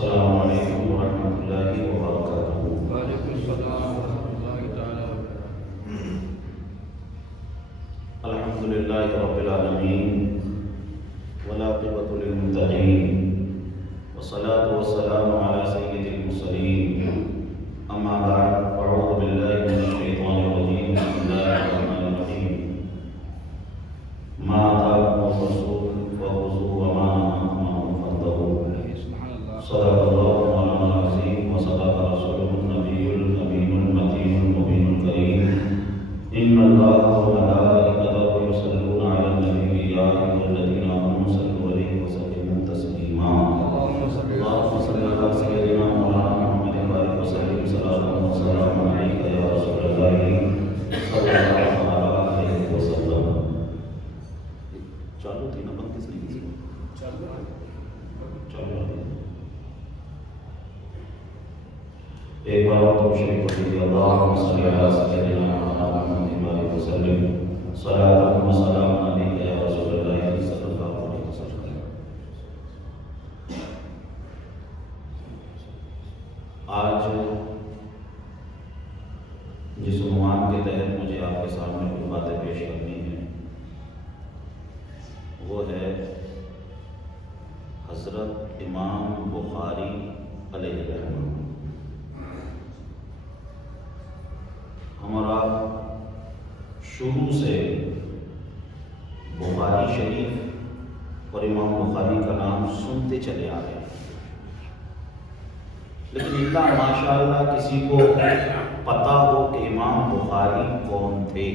السلام علیکم ورحمۃ اللہ وبرکاتہ۔ وعلیکم السلام ورحمۃ اللہ تعالیٰ وبرکاتہ۔ الحمد للہ رب العالمین والعاقبۃ للمتقین والصلاة والسلام علی سید المرسلین، اما بعد فاعوذ باللہ من الشیطان الرجیم، بسم اللہ الرحمن الرحیم۔ ما آتاکم الرسول فخذوہ وما نہاکم عنہ فانتہوا۔ صدق اللہ مولانا العظیم وصدق رسولہ النبی الامین المتین المبین الکریم۔ ان اللہ وملائکتہ یصلون علی النبی یا ایھا الذین آمنوا صلوا علیہ وسلموا تسلیما۔ اللہم صل علی سیدنا مولانا محمد وآلہ وسلم صلاۃ وسلام علیک یا رسول اللہ صلی اللہ علیہ وسلم۔ چالو تھی نا، بند کس نے کی؟ چالو ایک بار اور شریف پڑھیے، اللہم صل علی سیدنا محمد وآلہ وسلم صلاۃ و سلام علیک یا رسول اللہ صلی اللہ علیہ وسلم۔ آج جس عنوان کے تحت مجھے آپ کے سامنے کچھ باتیں پیش کرنی ہیں وہ ہے حضرت امام بخاری علیہ الرحمہ۔ ہم اور آپ شروع سے بخاری شریف اور امام بخاری کا نام سنتے چلے آ رہے ہیں، لیکن اللہ ماشاء اللہ کسی کو پتا ہو کہ امام بخاری کون تھے،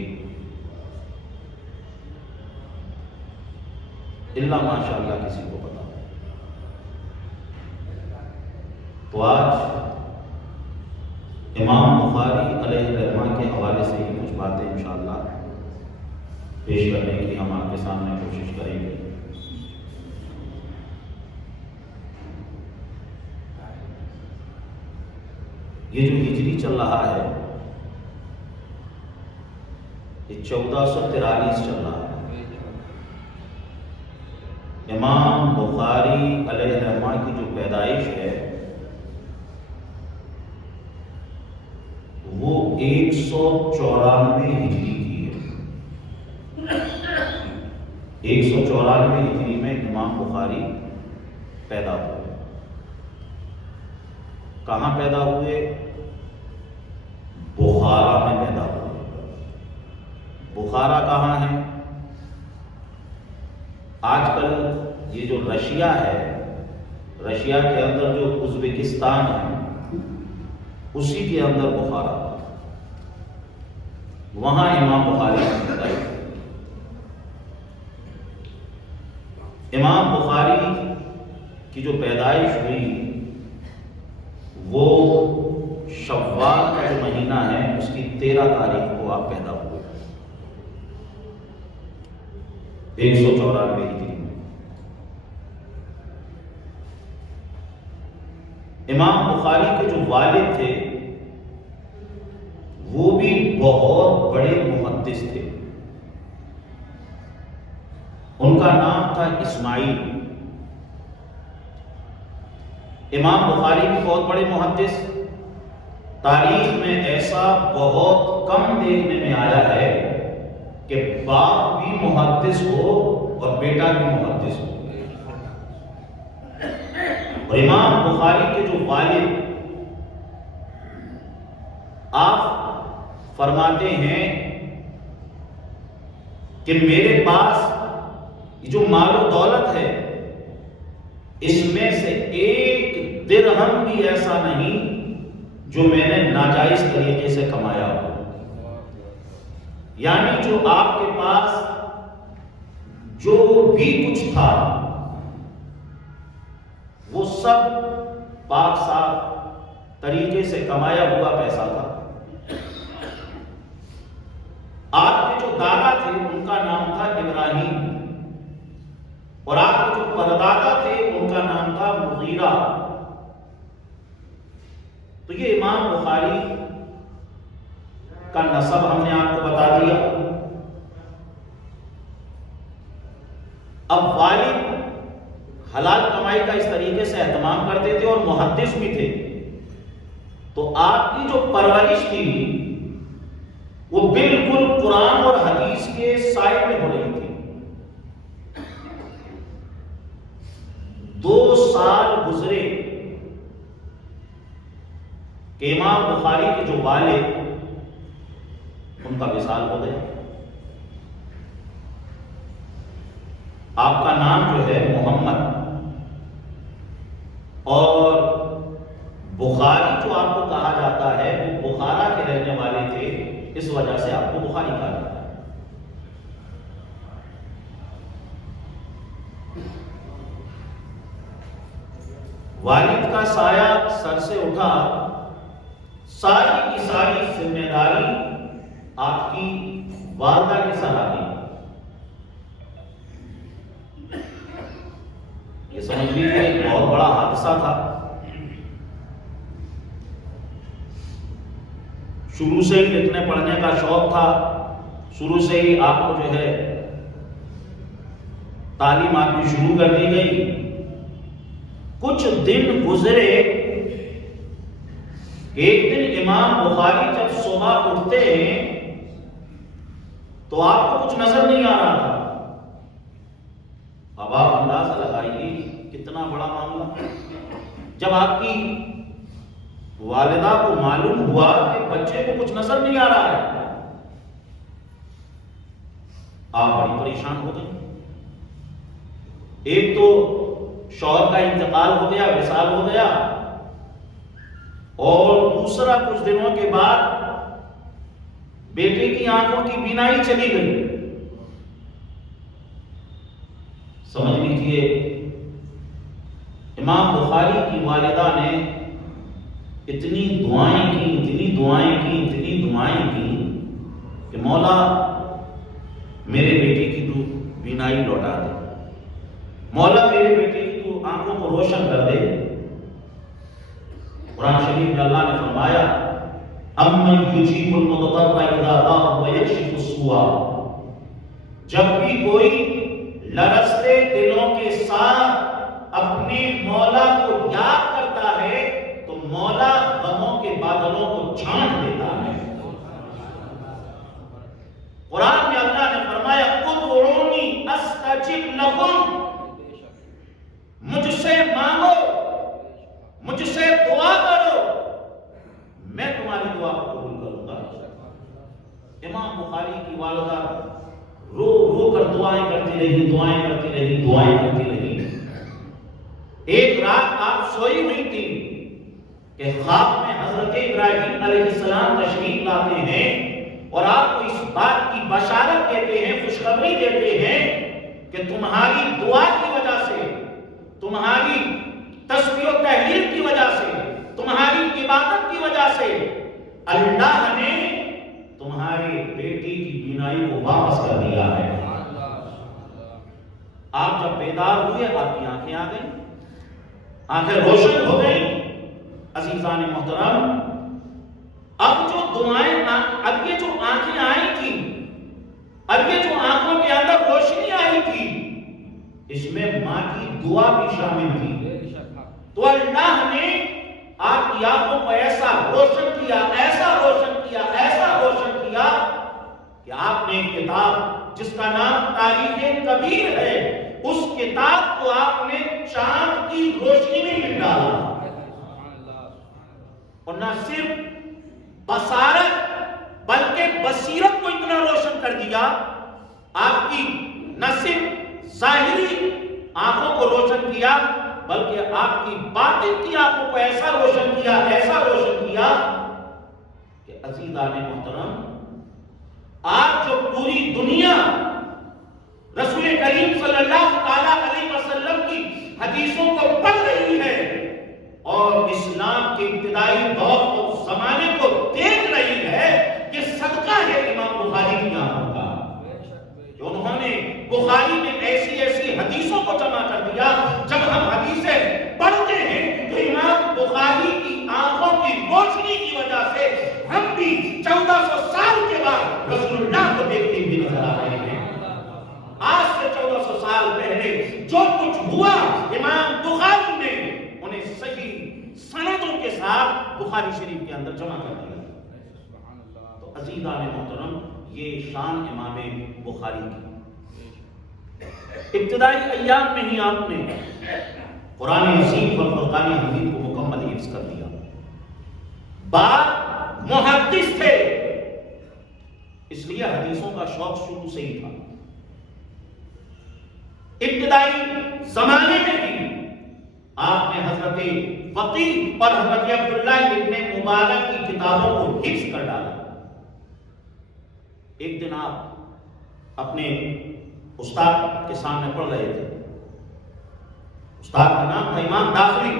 اللہ ماشاء اللہ کسی کو پتا ہو۔ تو آج امام بخاری علیہ الرحمہ کے حوالے سے ہی کچھ باتیں انشاءاللہ پیش کرنے کی ہم آپ کے سامنے کوشش کریں گے۔ یہ جو ہجری چل رہا ہے یہ 1443 چل رہا ہے۔ امام بخاری علیہ الرحمہ کی جو پیدائش ہے وہ 194 ہجری کی ہے۔ 194 ہجری میں امام بخاری پیدا ہوئے۔ کہاں پیدا ہوئے؟ بخارا میں پیدا ہوئے۔ بخارا کہاں ہے؟ آج کل یہ جو رشیا ہے، رشیا کے اندر جو ازبکستان ہے اسی کے اندر بخارا، وہاں امام بخاری کی پیدائش ہوئی۔ امام بخاری کی جو پیدائش ہوئی وہ شوال کا جو مہینہ ہے اس کی 13 تاریخ کو آپ پیدا ہوئے، 194 ہجری میں۔ امام بخاری کے جو والد تھے وہ بھی بہت بڑے محدث تھے، ان کا نام تھا اسماعیل۔ امام بخاری بھی بہت بڑے محدث، تاریخ میں ایسا بہت کم دیکھنے میں آیا ہے کہ باپ بھی محدث ہو اور بیٹا بھی محدث ہو۔ اور امام بخاری کے جو والد، آپ فرماتے ہیں کہ میرے پاس جو مال و دولت ہے اس میں سے ایک درہم بھی ایسا نہیں جو میں نے ناجائز طریقے سے کمایا ہو۔ یعنی جو آپ کے پاس جو بھی کچھ تھا وہ سب پاک صاف طریقے سے کمایا ہوا پیسہ تھا۔ آپ کے جو دادا تھے ان کا نام تھا ابراہیم، اور آپ کے جو پردادا تھے ان کا نام تھا مغیرہ۔ تو یہ امام بخاری کا نسب ہم نے آپ کو بتا دیا۔ اب والد حلال کمائی کا اس طریقے سے اہتمام کرتے تھے اور محدث بھی تھے، تو آپ کی جو پرورش تھی وہ بالکل قرآن اور حدیث کے سائے میں ہو رہی تھی۔ 2 سال گزرے کہ امام بخاری کے جو والد ان کا وصال ہو گیا۔ آپ کا نام جو ہے محمد، اور بخاری جو آپ کو کہا جاتا ہے وہ بخارا کے رہنے والے تھے، اس وجہ سے آپ کو بخاری کہا جاتا ہے۔ والد کا سایہ سر سے اٹھا، ساری کی ساری ذمہ داری آپ کی والدہ کے سر آ گئی۔ یہ سمجھ لیجیے ایک بہت بڑا حادثہ تھا۔ شروع سے ہی لکھنے پڑھنے کا شوق تھا، شروع سے ہی آپ کو جو ہے تعلیم آپ کی شروع کر دی گئی۔ کچھ دن گزرے، ایک دن امام بخاری جب صبح اٹھتے ہیں تو آپ کو کچھ نظر نہیں آ رہا تھا۔ اب آپ اندازہ لگائیے کتنا بڑا معاملہ۔ جب آپ کی والدہ کو معلوم ہوا کہ بچے کو کچھ نظر نہیں آ رہا ہے، آپ بڑی پریشان ہو گئی۔ ایک تو شوہر کا انتقال ہو گیا، وصال ہو گیا، اور دوسرا کچھ دنوں کے بعد بیٹے کی آنکھوں کی بینائی چلی گئی۔ سمجھ لیجیے امام بخاری کی والدہ نے اتنی دعائیں کی کہ مولا میرے بیٹے کی تو بینائی لوٹا دے، مولا میرے بیٹے کی تو آنکھوں کو روشن کر دے۔ قرآن شریف میں اللہ نے فرمایا امن یجیب المضطر اذا دعاه ویکشف السوء، جب بھی کوئی لرزتے دلوں کے ساتھ اپنے مولا کو یاد کرتا ہے تو مولا غموں کے بادلوں کو چھانٹ دیتا ہے۔ قرآن میں اللہ نے فرمایا ادعونی استجب لکم، مجھ سے مانگو، مجھ سے دعا کرو، میں تمہاری دعا کو قبول کروں گا۔ امام بخاری کی والدہ رو رو کر دعائیں کرتی رہی۔ ایک رات آپ سوئی ہوئی تھی کہ خواب میں حضرت ابراہیم علیہ السلام تشریف لاتے ہیں اور آپ کو اس بات کی بشارت دیتے ہیں، خوشخبری دیتے ہیں کہ تمہاری دعا کی وجہ سے، تمہاری تسبیح و تحلیل کی وجہ سے، تمہاری عبادت کی وجہ سے اللہ نے تمہارے بیٹی کی بینائی کو واپس کر دیا ہے۔ آپ جب بیدار ہوئے آپ کی آنکھیں آ گئیں، آنکھیں روشن ہو گئیں۔ عزیزان محترم، اب یہ جو آنکھیں آئی تھیں، اب یہ جو آنکھوں کے اندر روشنی آئی تھی، اس میں ماں کی دعا بھی شامل تھی۔ تو اللہ نے آپ کی آنکھوں کو ایسا روشن کیا کہ آپ نے کتاب جس کا نام تاریخ کبیر ہے، اس کتاب کو آپ نے چاند کی روشنی میں مل ڈالا، اور نہ صرف بصارت بلکہ بصیرت کو اتنا روشن کر دیا، آپ کی نہ صرف ظاہری آنکھوں کو روشن کیا بلکہ آپ کی باطن کی آنکھوں کو ایسا روشن کیا کہ عزیزان محترم، آج جو پوری دنیا رسول کریم صلی اللہ علیہ وسلم کی حدیثوں کو پڑھ رہی ہے اور اسلام کے ابتدائی دور اور زمانے کو دیکھ رہی ہے، یہ صدقہ ہے امام بخاری کی آنکھوں کا کہ انہوں نے بخاری میں ایسی حدیثوں کو جمع کر دیا۔ جب ہم حدیثیں پڑھتے ہیں تو امام بخاری کی آنکھوں کی روشنی کی وجہ سے ہم بھی 1400 سال کے بعد رسول اللہ کو دیکھتے ہوئے نظر آ رہے ہیں۔ آج سے 1400 سال پہلے جو کچھ ہوا امام بخاری نے انہیں صحیح سندوں کے ساتھ بخاری شریف کے اندر جمع کر دیا. تو عزیزان محترم یہ شان امام بخاری کی. ابتدائی ایام میں ہی آپ نے قرآن عظیم اور فرقان حمید کو مکمل حفظ کر دیا. بعد محدث تھے اس لیے حدیثوں کا شوق شروع سے ہی تھا. ابتدائی زمانے میں بھی آپ نے حضرت فقیہ اور حضرت عبداللہ ابن مبارک کی کتابوں کو حفظ کر ڈالا. ایک دن آپ اپنے استاد کے سامنے پڑھ رہے تھے. استاد کا نام تھا امام داخلی.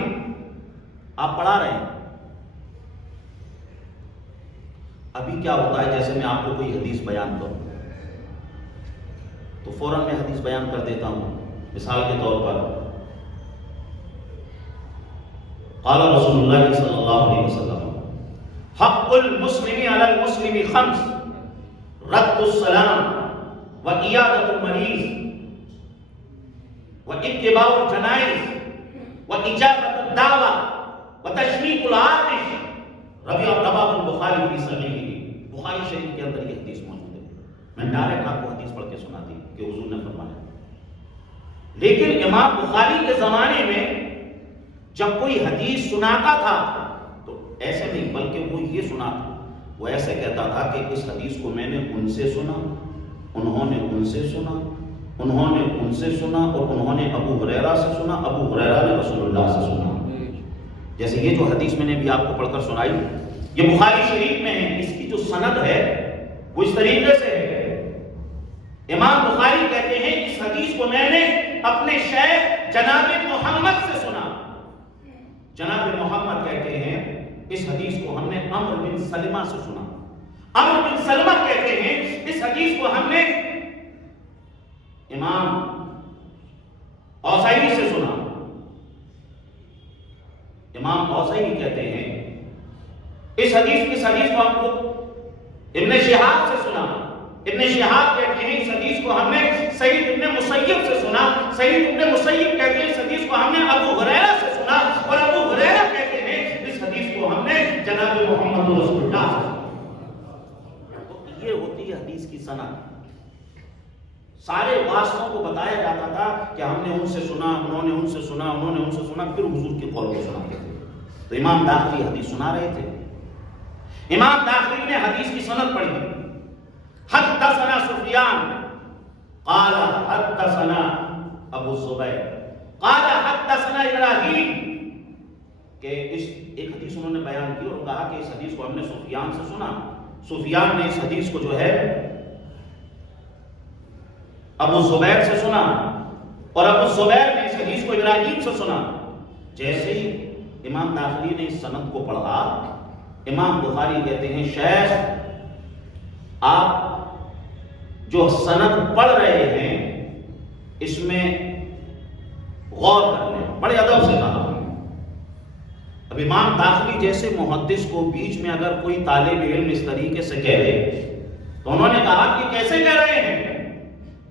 آپ پڑھا رہے ہیں. ابھی کیا ہوتا ہے جیسے میں آپ کو کوئی حدیث بیان کروں تو فوراً میں حدیث بیان کر دیتا ہوں. مثال کے طور پر قال رسول اللہ صلی اللہ علیہ وسلم حق المسلم علی المسلم خمس رد السلام وعیادت المریض واتباع الجنائز واجابت الدعوہ وتشمیت العاطش. رواه البخاری فی صحیحہ. بخاری شریف کے اندر یہ حدیث موجود ہے. میں ڈائریکٹ آپ کو حدیث پڑھ کے سنا دی کہ حضور نے فرمایا. لیکن امام بخاری کے زمانے میں جب کوئی حدیث سناتا تھا تو ایسے نہیں بلکہ وہ یہ سناتا. وہ ایسے کہتا تھا کہ اس حدیث کو میں نے ان سے سنا, انہوں نے ان سے سنا, انہوں نے ان سے سنا, اور انہوں نے ابو ہریرہ سے سنا, ابو ہریرہ نے رسول اللہ سے سنا. جیسے یہ جو حدیث میں نے بھی آپ کو پڑھ کر سنائی یہ بخاری شریف میں ہے. اس کی جو سند ہے وہ اس طریقے سے ہے. امام بخاری کہتے ہیں اس حدیث کو میں نے اپنے شیخ جناب محمد سے سنا. جناب محمد کہتے ہیں اس حدیث کو ہم نے عمرو بن سلمہ سے سنا. عمرو بن سلمہ کہتے ہیں اس حدیث کو ہم نے امام اوزاعی سے سنا. امام اوزاعی کہتے ہیں اس حدیث کو ہم کو ابن شہاب سے سنا. ابن شہاب کہتے ہیں اس حدیث کو ہم نے سعید ابن مسیب سے سنا. سعید ابن مسیب کہتے ہیں اس حدیث کو ہم نے ابو ہریرہ سے سنا, اور ابو ہریرہ کہتے ہیں اس حدیث کو ہم نے جناب محمد رسول اللہ سے سنا. تو یہ ہوتی ہے حدیث کی سند. سارے واسطوں کو بتایا جاتا تھا کہ ہم نے ان سے سنا, انہوں نے ان سے سنا, انہوں نے ان سے سنا, پھر حضور کے قول کو سناتے تھے. تو امام داخلی حدیث سنا رہے تھے. امام داخلی نے حدیث کی سند پڑھی. حدثنا سفیان قال حدثنا ابو الزبیر قال حدثنا ابراہیم. کہ ایک حدیث انہوں نے بیان کی اور کہا کہ اس حدیث کو ہم نے سفیان سے سنا. سفیان نے اس حدیث کو جو ہے ابو زبیر سے سنا, اور ابو زبیر نے اس حدیث کو ابراہیم سے سنا. جیسے ہی امام داخلی نے اس سند کو پڑھا, امام بخاری کہتے ہیں شیخ آپ جو سند پڑھ رہے ہیں اس میں غور کر لیں. بڑے ادب سے کہا. اب امام داخلی جیسے محدث کو بیچ میں اگر کوئی طالب علم اس طریقے سے کہہ دے تو انہوں نے کہا کہ کیسے کہہ رہے ہیں.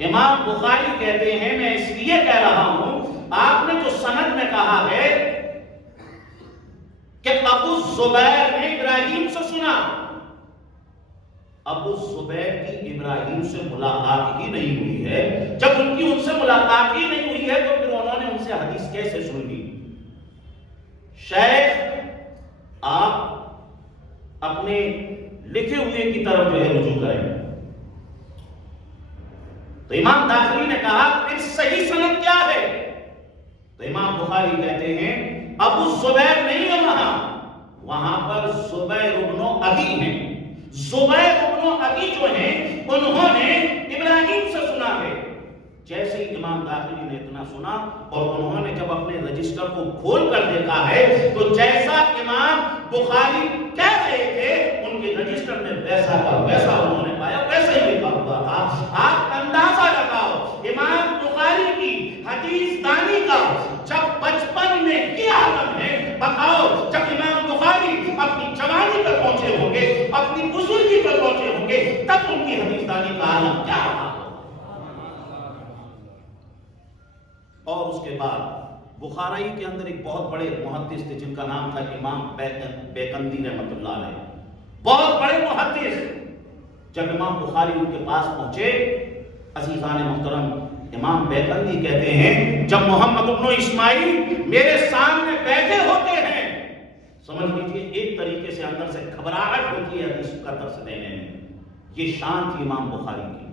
امام بخاری کہتے ہیں میں اس لیے کہہ رہا ہوں آپ نے جو سند میں کہا ہے کہ ابو زبیر نے ابراہیم سے سنا. ابو زبیر کی ابراہیم سے ملاقات ہی نہیں ہوئی ہے. جب ان کی ان سے ملاقات ہی نہیں ہوئی ہے تو پھر انہوں نے ان سے حدیث کیسے سن لی؟ شیخ آپ اپنے لکھے ہوئے کی طرف جو ہے رجوع کریں. تو امام داخلی نے کہا پھر صحیح سند کیا ہے؟ تو امام بخاری کہتے ہیں ابو زبیر نہیں ہے وہاں پر زبیر ابن ابی ہیں. زبیر ابن ابی جو ہیں انہوں نے ابراہیم سے سنا ہے. جیسے ہی امام داخلی نے اتنا سنا اور انہوں نے جب اپنے رجسٹر کو کھول کر دیکھا ہے تو جیسا امام بخاری کہہ رہے تھے ان کے رجسٹر میں ویسا کا ویسا انہوں نے پایا, ویسے ہی لکھا ہوا تھا. آپ اندازہ لگاؤ امام بخاری کی حدیث دانی کا جب بچپن میں کیا عالم ہے, بتاؤ جب امام بخاری اپنی جوانی پر پہنچے ہوں گے, اپنی بزرگی پر پہنچے ہوں گے, تب ان کی حدیث دانی کا عالم کیا رہا. اور اس کے بعد بخاری کے اندر ایک بہت بڑے محدث تھے جن کا نام تھا امام بیکندی رحمۃ اللہ علیہ، بہت بڑے محدث۔ جب امام بخاری ان کے پاس پہنچے، عزیزان محترم، امام بیکندی کہتے ہیں جب محمد ابن اسماعیل میرے سامنے بیٹھے ہوتے ہیں، سمجھ لیجیے ایک طریقے سے اندر سے گھبراہٹ ہوتی ہے حدیث کا درس دینے میں۔ یہ شان تھی امام بخاری کی،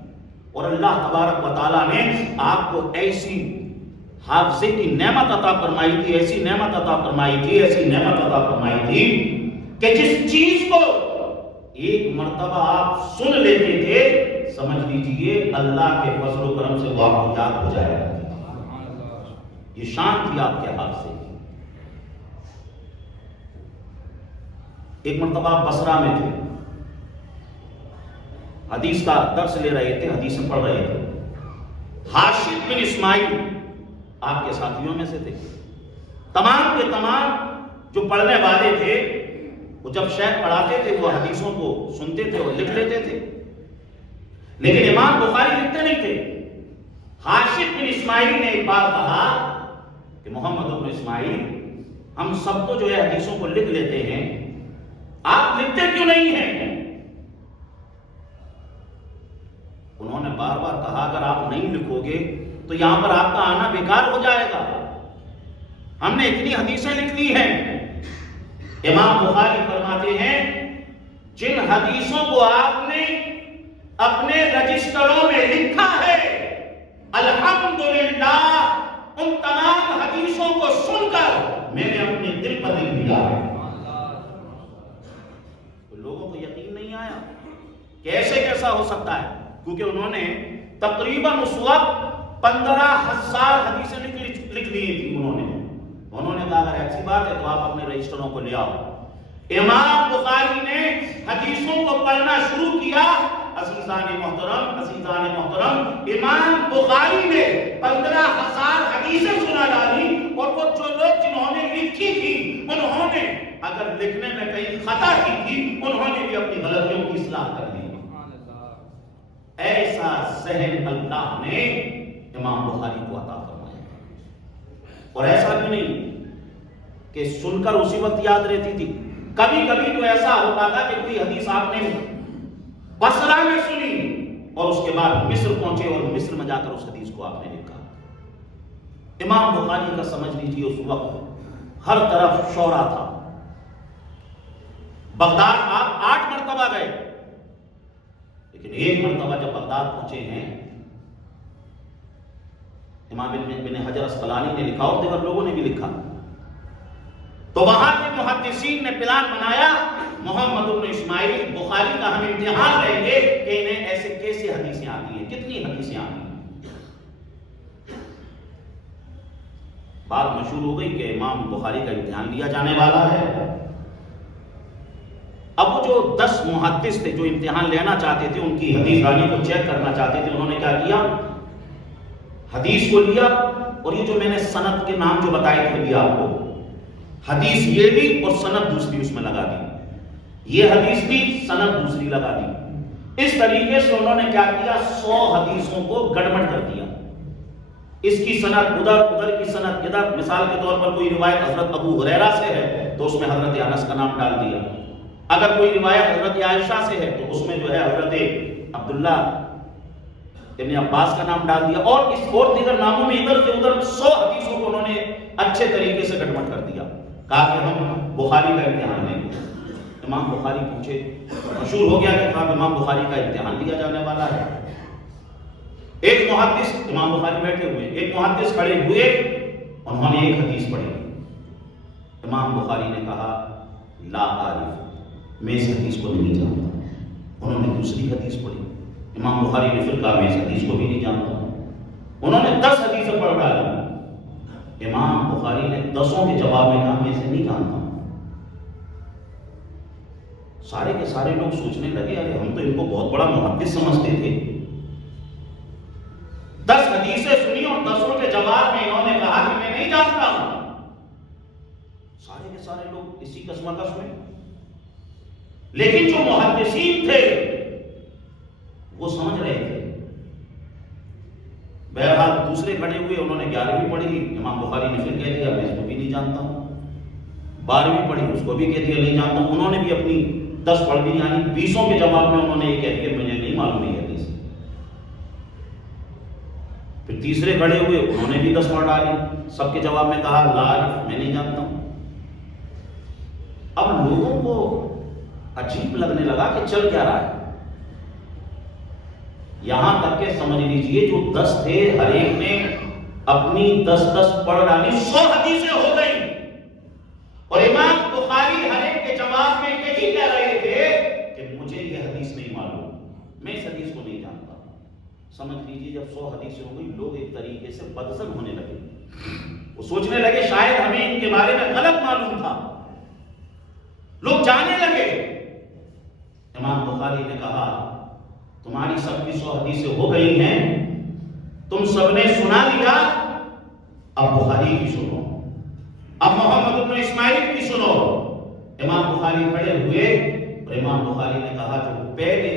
اور اللہ تبارک و تعالیٰ نے آپ کو ایسی حافظے کی نعمت عطا فرمائی تھی، ایسی نعمت عطا فرمائی تھی، ایسی نعمت عطا فرمائی تھی کہ جس چیز کو ایک مرتبہ آپ سن لیتے تھے، سمجھ لیجئے اللہ کے فضل و کرم سے وہ آپ کو یاد ہو جائے گا۔ یہ شان تھی آپ کے حافظے کی۔ ایک مرتبہ آپ بصرہ میں تھے، حدیث کا درس لے رہے تھے، حدیثیں پڑھ رہے تھے۔ حاشد بن اسماعیل آپ کے ساتھیوں میں سے تھے۔ تمام کے تمام جو پڑھنے والے تھے، وہ جب شیخ پڑھاتے تھے وہ حدیثوں کو سنتے تھے اور لکھ لیتے تھے، لیکن امام بخاری لکھتے نہیں تھے۔ حاشد بن اسماعیل نے ایک بار کہا کہ محمد بن اسماعیل، ہم سب تو جو ہے حدیثوں کو لکھ لیتے ہیں، آپ لکھتے کیوں نہیں ہیں؟ انہوں نے بار بار کہا اگر آپ نہیں لکھو گے تو یہاں پر آپ کا آنا بیکار ہو جائے گا، ہم نے اتنی حدیثیں لکھ لی ہیں۔ امام بخاری فرماتے ہیں جن حدیثوں کو آپ نے اپنے رجسٹروں میں لکھا ہے، الحمدللہ ان تمام حدیثوں کو سن کر میں نے اپنے دل پر لکھ دیا ہے۔ لوگوں کو یقین نہیں آیا کیسے کیسا ہو سکتا ہے، کیونکہ انہوں نے تقریباً اس وقت 15,000 حدیثیں لکھ لی تھی۔ انہوں نے کہا اگر ایسی بات ہے تو آپ اپنے رجسٹروں کو لے آؤ۔ امام بخاری نے حدیثوں کو پڑھنا شروع کیا۔ عزیزان محترم، امام بخاری نے 15,000 حدیثیں سنا ڈالی، اور وہ جو لوگ جنہوں نے لکھی تھی، انہوں نے اگر لکھنے میں کہیں خطا کی تھی، انہوں نے بھی اپنی غلطیوں کی اصلاح کر لی۔ ایسا ذہن اللہ نے امام بخاری کو عطا فرمایا، اور ایسا بھی نہیں کہ سن کر اسی وقت یاد رہتی تھی، کبھی کبھی تو ایسا ہوتا تھا کہ کوئی حدیث آپ نے بصرہ میں سنی اور اس کے بعد مصر پہنچے اور مصر میں جا کر اس حدیث کو آپ نے لکھا۔ امام بخاری کا سمجھ لیجیے اس وقت ہر طرف شورا تھا۔ بغداد آپ 8 مرتبہ گئے، لیکن ایک مرتبہ جب بغداد پہنچے ہیں، امام ابن حجر اسقلانی نے لکھا اور دیگر لوگوں نے بھی لکھا، تو وہاں کے محدثین نے پلان بنایا محمد بن اسماعیل بخاری کا ہم امتحان لیں گے کہ انہیں ایسے کیسے حدیثیں آتی ہیں، کتنی حدیثیں آتی ہیں۔ بات مشہور ہو گئی کہ امام بخاری کا امتحان لیا جانے والا ہے۔ اب وہ جو 10 محدث تھے جو امتحان لینا چاہتے تھے، ان کی حدیث رانی کو چیک کرنا چاہتے تھے، انہوں نے کیا کیا، حدیث کو لیا اور یہ جو میں نے سند کے نام جو بتائے تھے ابھی آپ کو، حدیث یہ لی اور سند دوسری اس میں لگا دی، یہ حدیث لی سند دوسری لگا دی۔ اس طریقے سے انہوں نے کیا کیا، 100 حدیثوں کو گڑبڑ کر دیا، اس کی سند ادھر، ادھر کی سند ادھر۔ مثال کے طور پر کوئی روایت حضرت ابو ہریرہ سے ہے تو اس میں حضرت انس کا نام ڈال دیا، اگر کوئی روایت حضرت عائشہ سے ہے تو اس میں جو ہے حضرت عبداللہ ابن عباس کا نام ڈال دیا، اور اس اور دیگر ناموں میں ادھر سے ادھر 100 حدیثوں کو انہوں نے اچھے طریقے سے گڑبڑ کر دیا۔ کہا کہ ہم بخاری کا امتحان لیں گے۔ امام بخاری پوچھے، مشہور ہو گیا کہ امام بخاری کا امتحان لیا جانے والا ہے۔ ایک محدث، امام بخاری بیٹھے ہوئے، ایک محدث کھڑے ہوئے، انہوں نے ایک حدیث پڑھی۔ امام بخاری نے کہا لا عارف، میں اس حدیث کو نہیں جانتا۔ انہوں نے دوسری حدیث پڑھی، امام بخاری نے پھر کہا میں اس حدیث کو بھی نہیں جانتا۔ انہوں نے 10 حدیثیں پڑھ ڈالی، امام بخاری نے 10 کے جواب میں کہا میں اسے نہیں جانتا۔ سارے کے سارے لوگ سوچنے لگے ارے ہم تو ان کو بہت بڑا محدث سمجھتے تھے، 10 حدیثیں سنی اور 10 کے جواب میں انہوں نے کہا کہ میں نہیں جانتا ہوں۔ سارے کے سارے لوگ اسی کشمکش میں، لیکن جو محدثین تھے وہ سمجھ رہے تھے بہرحال دوسرے کھڑے ہوئے، انہوں نے 11ویں پڑھی، امام بخاری نے پھر کہہ دیا میں اس کو بھی نہیں جانتا ہوں۔ 12ویں پڑھی، اس کو بھی کہہ دیا نہیں جانتا ہوں۔ انہوں نے بھی اپنی 10 پڑھ دی، یعنی 20 کے جواب میں انہوں نے یہ کہہ دیا مجھے نہیں معلوم ہے حدیث۔ پھر تیسرے کھڑے ہوئے، انہوں نے بھی 10 پڑھ ڈالی، سب کے جواب میں کہا لا اعرف، میں نہیں جانتا ہوں۔ اب لوگوں کو عجیب لگنے لگا کہ چل کیا رہا ہے، یہاں تک کہ سمجھ لیجئے جو 10 تھے ہر ایک نے اپنی 10 پڑھ ڈالی، 100 حدیثیں ہو گئی، اور امام بخاری ہر ایک کے جواب میں یہی کہہ رہے تھے کہ مجھے یہ حدیث نہیں معلوم، میں اس حدیث کو نہیں جانتا۔ سمجھ لیجئے جب 100 حدیثیں ہو گئی، لوگ ایک طریقے سے بدظن ہونے لگے، وہ سوچنے لگے شاید ہمیں ان کے بارے میں غلط معلوم تھا، لوگ جانے لگے۔ امام بخاری نے کہا تمہاری سب کی 100 حدیثیں ہو گئی ہیں، تم سب نے سنا لیا، اب بخاری کی سنو، اب محمد بن اسماعیل کی سنو۔ امام بخاری کھڑے ہوئے اور امام بخاری نے کہا جو پہلے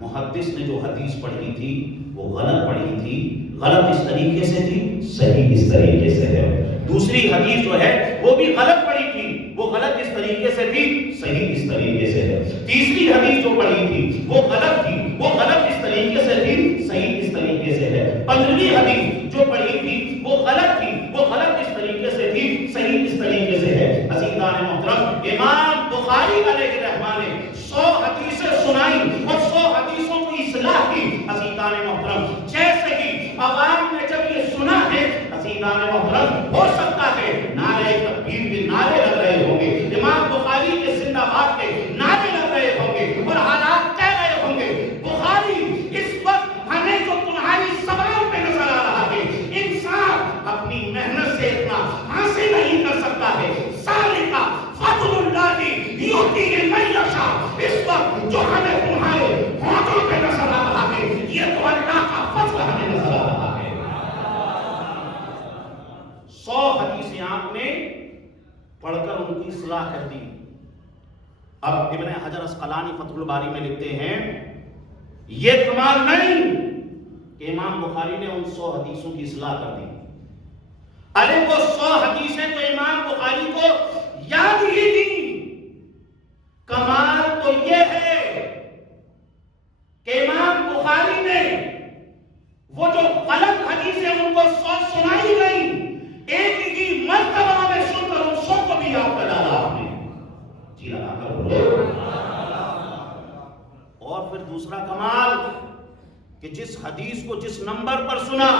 محدث نے جو حدیث پڑھی تھی وہ غلط پڑھی تھی، غلط اس طریقے سے تھی، صحیح اس طریقے سے ہے۔ دوسری حدیث جو ہے وہ بھی غلط پڑھی تھی، وہ غلط اس طریقے سے تھی، صحیح اس طریقے سے ہے۔ تیسری حدیث جو پڑھی تھی وہ غلط تھی، وہ غلط اس طریقے سے تھی، صحیح اس طریقے سے ہے۔ 15ویں حدیث جو پڑھی تھی وہ غلط تھی، وہ غلط اس طریقے سے تھی، صحیح اس طریقے سے ہے۔ عزیزان محترم، امام بخاری علیہ الرحمہ نے 100 حدیثیں سنائی اور 100 حدیثوں کو اصلاح کی۔ عزیزان محترم، جیسے ہی عوام نے جب یہ سنا ہے، عزیزان محترم، ہو سکتا ہے نعرہ تکبیر کے نعرے لگ رہے ہوں گے، امام بخاری کے زندہ باد کے نعرے لگ رہے ہوں گے، اور حالات کہہ رہے ہوں گے بخاری اس وقت ہمیں جو تمہاری زبان پہ نظر آ رہا ہے، انسان اپنی محنت سے اتنا حاصل نہیں کر سکتا ہے۔ ذالک فضل اللہ یؤتیہ من یشاء، اس وقت جو ہمیں تمہارے ہاتھوں پہ نظر آ رہا ہے، یہ تو اللہ کا فضل ہمیں نظر آ رہا ہے۔ 100 حدیثیں آپ نے پڑھ کر ان کی اصلاح کر دی۔ اب ابن حجر اسقلانی فتح الباری میں لکھتے ہیں یہ کمال نہیں کہ امام بخاری نے ان 100 حدیثوں کی اصلاح کر دی، ارے وہ 100 حدیثیں تو امام بخاری کو یاد ہی تھی۔ کمال تو یہ ہے کہ امام بخاری نے وہ جو غلط حدیثیں ان کو 100 سنائی گئی، ایک ہی مرتبہ میں سن کر ان 100 کو بھی یاد کر ڈالا آپ نے۔ جی لگا کر بولو۔ اور پھر دوسرا کمال کہ جس حدیث کو جس نمبر پر سنا،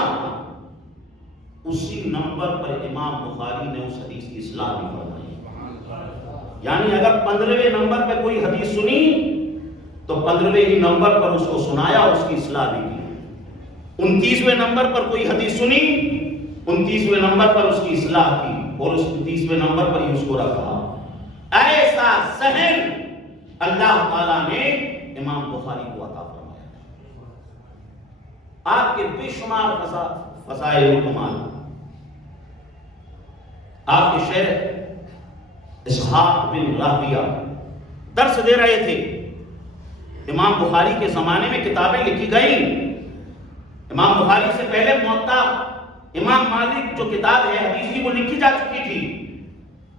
اسی نمبر پر امام بخاری نے اس حدیث کی اصلاح بھی فرمائی۔ یعنی اگر 15ویں نمبر پہ کوئی حدیث سنی تو 15ویں ہی نمبر پر اس کو سنایا، اس کی اصلاح بھی کی۔ 29ویں نمبر پر کوئی حدیث سنی، 29ویں نمبر پر اس کی اصلاح کی، اور اس 29ویں نمبر پر ہی اس کو رکھا۔ ایسا ذہن اللہ تعالیٰ نے امام بخاری کو عطا فرمایا۔ آپ کے بے شمار فضائل و کمال، آپ کے شیخ اسحاق بن راہویہ درس دے رہے تھے۔ امام بخاری کے زمانے میں کتابیں لکھی گئیں، امام بخاری سے پہلے موطا امام مالک جو کتاب ہے حدیث کی وہ لکھی جا چکی تھی۔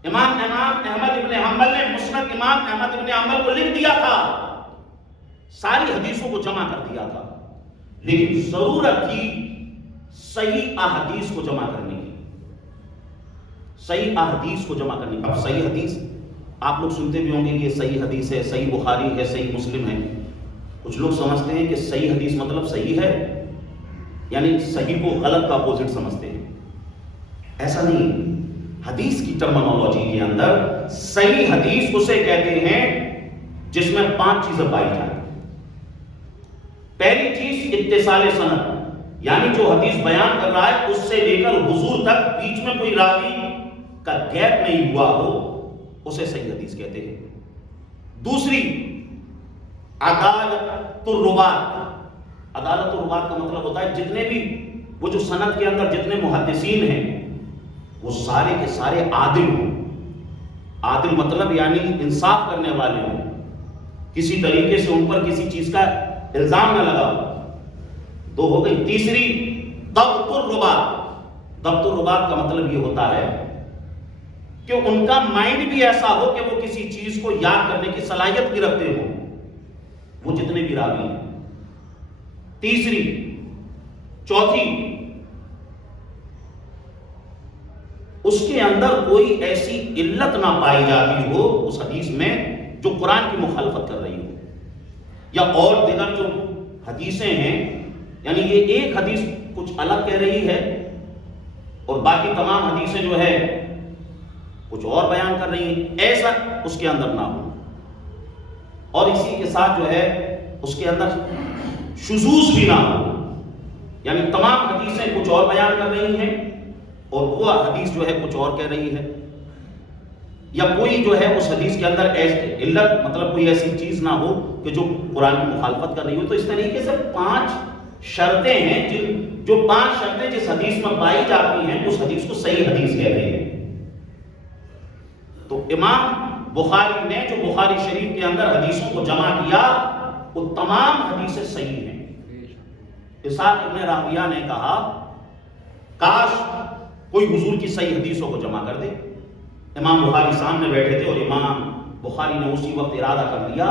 امام احمد ابن حنبل نے مسند امام احمد ابن حنبل کو لکھ دیا تھا، ساری حدیثوں کو جمع کر دیا تھا، لیکن ضرورت تھی صحیح احادیث کو جمع کرنے کی، صحیح احادیث کو جمع کرنے کی۔ اب صحیح حدیث آپ لوگ سنتے بھی ہوں گے کہ یہ صحیح حدیث ہے، صحیح بخاری ہے، صحیح مسلم ہے۔ کچھ لوگ سمجھتے ہیں کہ صحیح حدیث مطلب صحیح ہے، یعنی صحیح کو غلط کا اپوزٹ سمجھتے ہیں۔ ایسا نہیں، حدیث کی ٹرمنالوجی کے اندر صحیح حدیث اسے کہتے ہیں جس میں 5 چیزیں پائی جائیں۔ پہلی چیز اتصال سند، یعنی جو حدیث بیان کر رہا ہے اس سے لے کر حضور تک بیچ میں کوئی راوی کا گیپ نہیں ہوا ہو، اسے صحیح حدیث کہتے ہیں۔ دوسری عدالت الروات، عدالت الروات کا مطلب ہوتا ہے جتنے بھی وہ جو سند کے اندر جتنے محدثین ہیں وہ سارے کے سارے عادل ہوں۔ عادل مطلب یعنی انصاف کرنے والے ہوں، کسی طریقے سے ان پر کسی چیز کا الزام نہ لگا۔ 2 ہو گئی۔ تیسری ضبط الرباط کا مطلب یہ ہوتا ہے کہ ان کا مائنڈ بھی ایسا ہو کہ وہ کسی چیز کو یاد کرنے کی صلاحیت بھی رکھتے ہو، وہ جتنے بھی راوی ہیں۔ تیسری، چوتھی، اس کے اندر کوئی ایسی علت نہ پائی جاتی ہو اس حدیث میں جو قرآن کی مخالفت کر رہی ہو، یا اور دیگر جو حدیثیں ہیں، یعنی یہ ایک حدیث کچھ الگ کہہ رہی ہے اور باقی تمام حدیثیں جو ہے کچھ اور بیان کر رہی ہیں، ایسا اس کے اندر نہ ہو۔ اور اسی کے ساتھ جو ہے اس کے اندر شذوذ بھی نہ ہو، یعنی تمام حدیثیں کچھ اور بیان کر رہی ہیں اور وہ حدیث جو ہے کچھ اور کہہ رہی ہے، یا کوئی جو ہے اس حدیث کے اندر علت مطلب کوئی ایسی چیز نہ ہو کہ جو قرآن کی مخالفت کر رہی ہو۔ تو اس طریقے سے 5 شرطیں ہیں، جو 5 شرطیں جس حدیث میں پائی جاتی ہیں اس حدیث کو صحیح حدیث کہتے ہیں۔ تو امام بخاری نے جو بخاری شریف کے اندر حدیثوں کو جمع کیا وہ تمام حدیثیں صحیح ہیں۔ اسحاق ابن راہویہ نے کہا کاش کوئی حضور کی صحیح حدیثوں کو جمع کر دے۔ امام بخاری سامنے بیٹھے تھے اور امام بخاری نے اسی وقت ارادہ کر دیا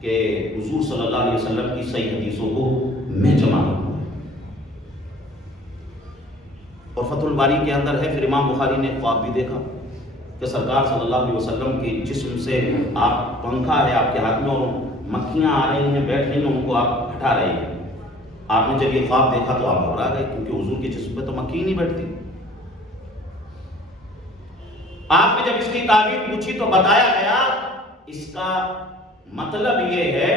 کہ حضور صلی اللہ علیہ وسلم کی صحیح حدیثوں کو میں جمع کروں۔ اور فتح الباری کے اندر ہے، پھر امام بخاری نے خواب بھی دیکھا کہ سرکار صلی اللہ علیہ وسلم کے جسم سے آپ پنکھا ہے آپ کے ہاتھ میں اور مکھیاں آ رہی ہیں بیٹھ رہی ہیں، ان کو آپ ہٹا رہے ہیں۔ آپ نے جب یہ خواب دیکھا تو آپ گھبرا گئے کیونکہ حضور کے جسم پہ تو مکھی نہیں بیٹھتی۔ آپ نے جب اس کی تعبیر پوچھی تو بتایا گیا اس کا مطلب یہ ہے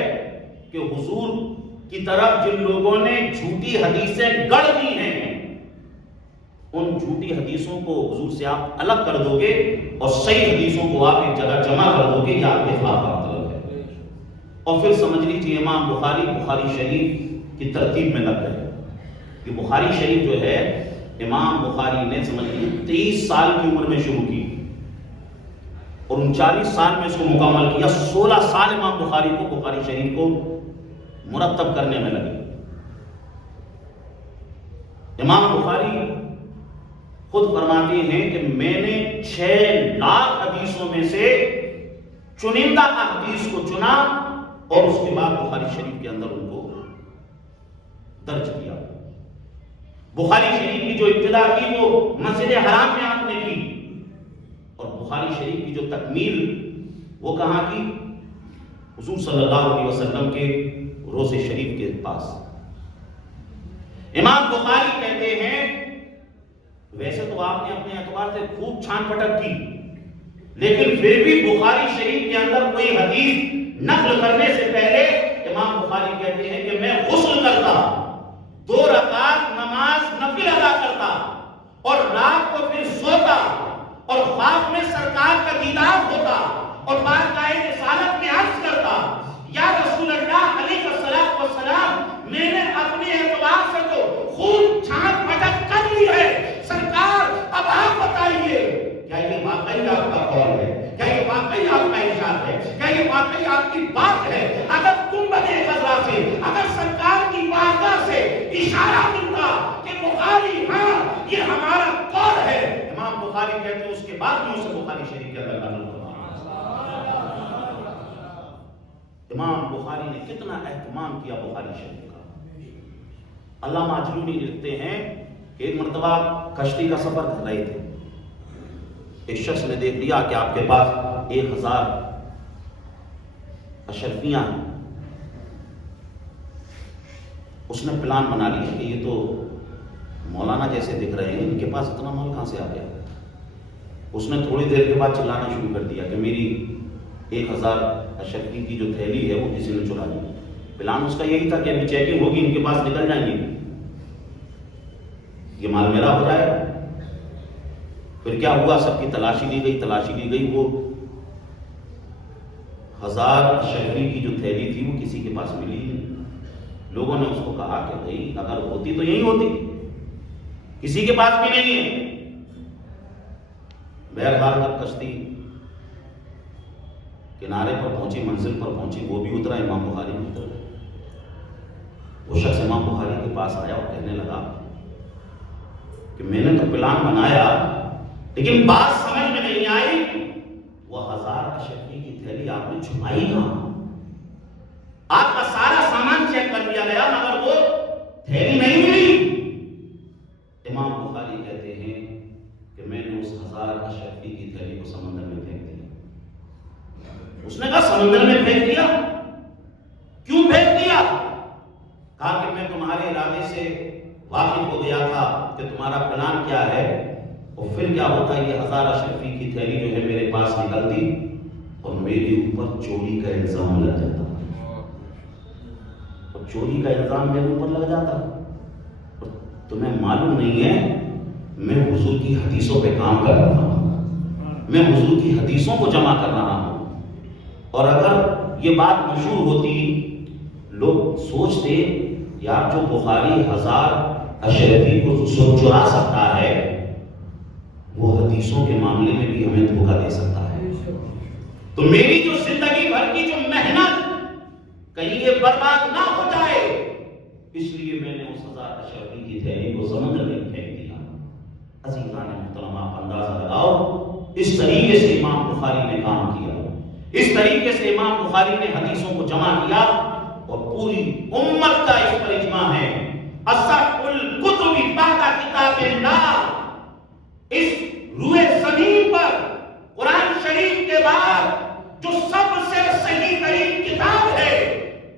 کہ حضور کی طرف جن لوگوں نے جھوٹی حدیثیں گڑھ دی ہیں ان جھوٹی حدیثوں کو حضور سے آپ الگ کر دو گے اور صحیح حدیثوں کو آپ ایک جگہ جمع کر دو گے، یہ آپ کے خواب کا مطلب ہے۔ اور پھر سمجھ لیجیے امام بخاری شریف کی ترتیب میں لگ گئے کہ بخاری شریف جو ہے امام بخاری نے سمجھ لیجیے 23 سال کی عمر میں شروع کی اور 39 سال میں اس کو مکمل کیا۔ 16 سال امام بخاری کو بخاری شریف کو مرتب کرنے میں لگے۔ امام بخاری خود فرماتے ہیں کہ میں نے 6 لاکھ حدیثوں میں سے چنندہ احادیث کو چنا اور اس کے بعد بخاری شریف کے اندر ان کو درج کیا۔ بخاری شریف کی جو ابتدا کی وہ مسجد حرام میں آپ نے کی اور بخاری شریف کی جو تکمیل وہ کہاں کی؟ حضور صلی اللہ علیہ وسلم کے روضے شریف کے پاس۔ امام بخاری کہتے ہیں ویسے تو آپ نے اپنے اعتبار سے خوب چھان پٹک کی، لیکن پھر بھی بخاری شریف کے اندر کوئی حدیث نقل کرنے سے پہلے امام بخاری کہتے ہیں کہ میں غسل کرتا، 2 رکعت نماز نفل ادا کرتا اور رات کو پھر سوتا اور خواب میں سرکار کا دیدار ہوتا اور بارگاہ رسالت میں عرض کرتا یا رسول اللہ علیہ الصلوۃ والسلام میں نے اپنے اعتبار سے تو خوب چھان پٹک کر لی ہے، سرکار اب آپ بتائیے کیا یہ واقعی آپ کا قول ہے، کیا یہ واقعی آپ کا ارشاد ہے، کیا یہ واقعی آپ کی بات ہے؟ اگر گنبد خضرا سے اگر سرکار کی بارگاہ سے اشارہ ملتا کہ بخاری ہاں یہ ہمارا قول ہے، امام بخاری کہتے ہیں اس کے بعد میں اسے بخاری شریف کے اندر نقل کرنا۔ امام بخاری نے کتنا اہتمام کیا بخاری شریف کا۔ علامہ اجلونی لکھتے ہیں کہ ایک مرتبہ کشتی کا سفر کر رہے تھے، ایک شخص نے دیکھ لیا کہ آپ کے پاس 1000 اشرفیاں ہیں۔ اس نے پلان بنا لیا کہ یہ تو مولانا جیسے دکھ رہے ہیں، ان کے پاس اتنا مال کہاں سے آ گیا؟ اس نے تھوڑی دیر کے بعد چلانا شروع کر دیا کہ میری 1000 اشرفی کی جو تھیلی ہے وہ کسی نے چرا لی۔ پلان اس کا یہی تھا کہ ابھی چیکنگ ہوگی، ان کے پاس نکل جائیں گے، یہ مال میرا ہو جائے۔ پھر کیا ہوا؟ سب کی تلاشی لی گئی، وہ 1000 اشرفی کی جو تھیلی تھی وہ کسی کے پاس ملی نہیں۔ لوگوں نے اس کو کہا کہ بھائی اگر ہوتی تو یہی ہوتی، کسی کے پاس بھی نہیں ہے۔ بہرحال جب کشتی کنارے پر پہنچی، منزل پر پہنچی، وہ بھی اترا، امام بخاری بھی اترا۔ وہ شخص امام بخاری کے پاس آیا اور کہنے لگا کہ میں نے تو پلان بنایا لیکن بات سمجھ میں نہیں آئی، وہ 1000 اشرفی کی تھیلی آپ نے چھپائی کہاں؟ آپ کا سارا سامان چیک کر لیا گیا مگر وہ تھیلی نہیں ملی۔ امام بخاری کہتے ہیں کہ میں نے اس 1000 اشرفی کی تھیلی کو سمندر میں پھینک دیا۔ اس نے کہا سمندر میں پھینک دیا؟ کیوں پھینک دیا؟ کہا کہ میں تمہارے ارادے سے واقف ہو گیا تھا کہ تمہارا پلان کیا ہے، اور پھر کیا ہوتا ہے یہ 1000 اشرفی کی تھیلی جو ہے میرے پاس نکلتی اور میرے اوپر چوری کا الزام لگ جاتا، اور چوری کا الزام میرے اوپر لگ جاتا۔ اور تمہیں معلوم نہیں ہے میں حضور کی حدیثوں پہ کام کر رہا ہوں، میں حضور کی حدیثوں کو جمع کر رہا ہوں، اور اگر یہ بات مشہور ہوتی لوگ سوچتے یار جو بخاری 1000 اشرفی کو چرا سکتا ہے وہ حدیثوں کے معاملے میں بھی ہمیں دھوکہ دے سکتا ہے۔ تو میری جو زندگی بھر کی جو محنت کہیں یہ برباد نہ ہو جائے، اس لیے میں نے اس 1000 اشرفی کی تھیلی کو سمندر میں پھینک دیا۔ عزیزان محترم آپ اندازہ لگاؤ اس طریقے سے امام بخاری نے کام کیا، اس طریقے سے امام بخاری نے حدیثوں کو جمع کیا، اور پوری امت کا اس پر اجماع ہے اصح الکتب بعد کتاب اللہ، اس روئے زمین پر قرآن شریف کے بعد جو سب سے صحیح ترین کتاب ہے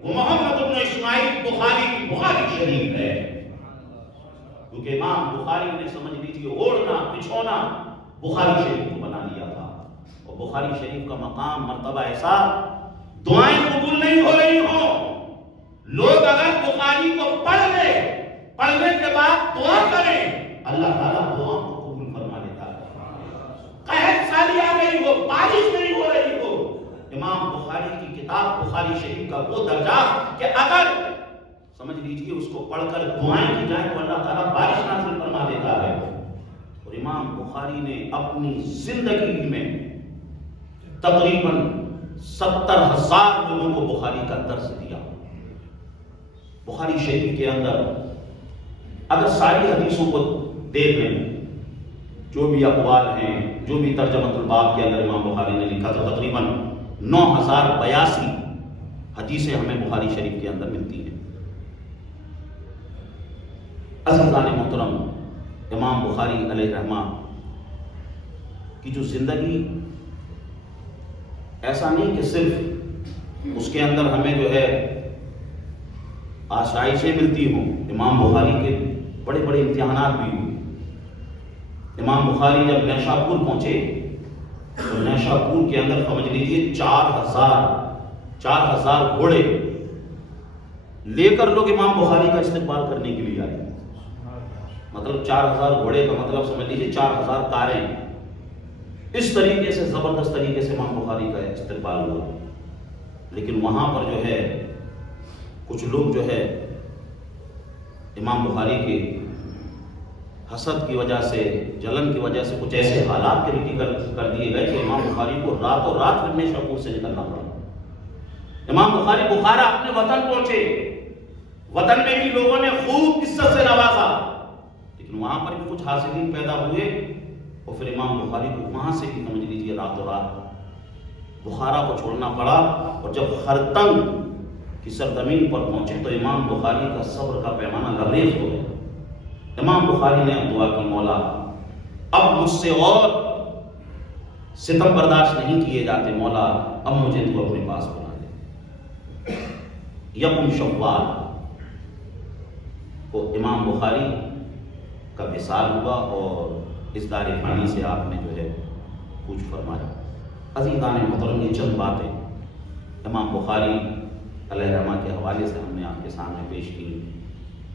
وہ محمد بن اسماعیل بخاری کی بخاری شریف ہے، کیونکہ امام بخاری نے سمجھ لیجیے اوڑھنا بچھونا بخاری شریف کو بنا دیا تھا، اور بخاری شریف کا مقام مرتبہ ایسا دعائیں قبول نہیں ہو رہی ہوں، لوگ اگر بخاری کو پڑھ لیں پڑھنے کے بعد دعا کریں اللہ تعالیٰ دعا کو قبول فرما لیتا ہے۔ قحط سالی آ گئی ہو، بارش نہیں ہو رہی ہو، امام بخاری کی کتاب بخاری شریف کا وہ درجہ کہ اگر سمجھ لیجیے اس کو پڑھ کر دعائیں کی جائیں تو اللہ تعالیٰ بارش نازل فرما دیتا ہے۔ اور امام بخاری نے اپنی زندگی میں تقریباً 70,000 لوگوں کو بخاری کا درس دیا۔ بخاری شریف کے اندر اگر ساری حدیثوں کو دیکھ لیں، جو بھی اقوال ہیں، جو بھی ترجمۃ الباب کے اندر امام بخاری نے لکھا تو تقریباً 9082 حدیثیں ہمیں بخاری شریف کے اندر ملتی ہیں۔ عزیزان محترم، امام بخاری علیہ رحمہ کی جو زندگی ایسا نہیں کہ صرف اس کے اندر ہمیں جو ہے آسائشیں ملتی ہوں، امام بخاری کے بڑے بڑے امتحانات بھی ہوئے۔ امام بخاری جب نیشاپور پہنچے تو نیشاپور کے اندر سمجھ لیجیے 4000 گھوڑے لے کر لوگ امام بخاری کا استقبال کرنے کے لیے آئے، مطلب 4000 گھوڑے کا مطلب سمجھ لیجیے 4000 کاریں، اس طریقے سے زبردست طریقے سے امام بخاری کا استقبال ہوا۔ لیکن وہاں پر جو ہے کچھ لوگ جو ہے امام بخاری کے حسد کی وجہ سے، جلن کی وجہ سے کچھ ایسے حالات کریٹی کر دیے گئے کہ امام بخاری کو راتوں رات پھر نیشاپور سے نکلنا پڑا۔ امام بخاری بخارا اپنے وطن پہنچے، وطن میں بھی لوگوں نے خوب عزت سے نوازا، لیکن وہاں پر بھی کچھ حاسدین پیدا ہوئے، اور پھر امام بخاری کو وہاں سے بھی سمجھ لیجیے راتوں رات بخارا کو چھوڑنا پڑا۔ اور جب خرطنگ کی سرزمین پر پہنچے تو امام بخاری کا صبر کا پیمانہ لبریز ہو گیا۔ امام بخاری نے اب دعا کی، مولا اب مجھ سے اور ستم برداشت نہیں کیے جاتے، مولا اب مجھے تو اپنے پاس بنا دے۔ یکم شوال کو امام بخاری کا وصال ہوا اور اس دار فانی سے آپ نے جو ہے کچھ فرمایا۔ عزیزان محترم، یہ چند باتیں امام بخاری علیہ رحمہ کے حوالے سے ہم نے آپ کے سامنے پیش کی۔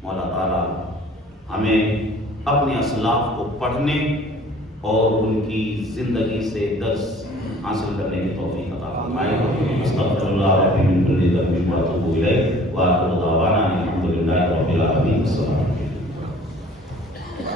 مولا تعالیٰ ہمیں اپنے اسلاف کو پڑھنے اور ان کی زندگی سے درس حاصل کرنے کی توفیق عطا فرمائے۔ استغفر اللہ ربی من کل ذنب و اتوب الیہ، وآخر دعوانا الحمد للہ رب العالمین۔